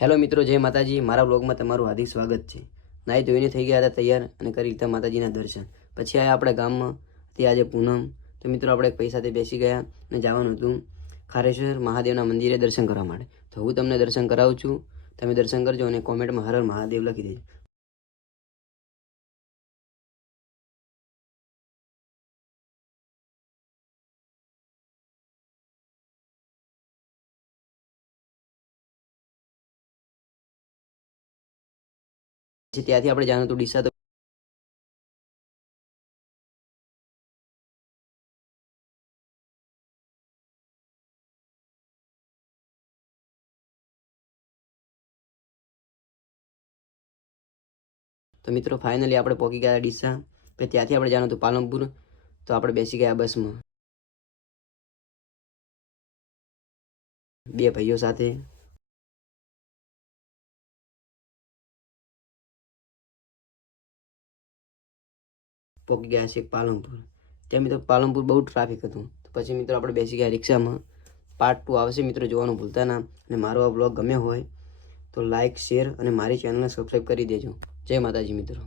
Hello મિત્રો, જય માતાજી। મારા બ્લોગમાં તમારું હાર્દિક સ્વાગત છે। નાઈ ધોઈને થઈ ગયા હતા તૈયાર અને કરી લીધા માતાજીના દર્શન। પછી આયા આપણે ગામમાં તે આજે પૂનમ, તો મિત્રો આપણે એક ભાઈ સાથે બેસી ગયા અને જવાનું હતું ખારેશ્વર મહાદેવના મંદિરે દર્શન કરવા માટે। તો હું તમને દર્શન કરાવું છું, તમે દર્શન કરજો અને કોમેન્ટમાં હર હર મહાદેવ લખી દેજો। પછી ત્યાંથી આપણે જવાનું હતું ડીસા। તો મિત્રો ફાઇનલી આપણે પહોંચી ગયા ડીસા। પછી ત્યાંથી આપણે જવાનું હતું પાલનપુર। તો આપણે બેસી ગયા બસમાં બે ભાઈઓ સાથે। પહોંચી ગયા છે પાલનપુર। ત્યાં મિત્રો પાલનપુર બહુ ટ્રાફિક હતું। તો પછી મિત્રો આપણે બેસી ગયા રિક્ષામાં। પાર્ટ 2 આવશે મિત્રો, જોવાનું ભૂલતા ના। અને મારો આ બ્લોગ ગમ્યો હોય તો લાઇક, શેર અને મારી ચેનલને સબસ્ક્રાઈબ કરી દેજો। જય માતાજી મિત્રો।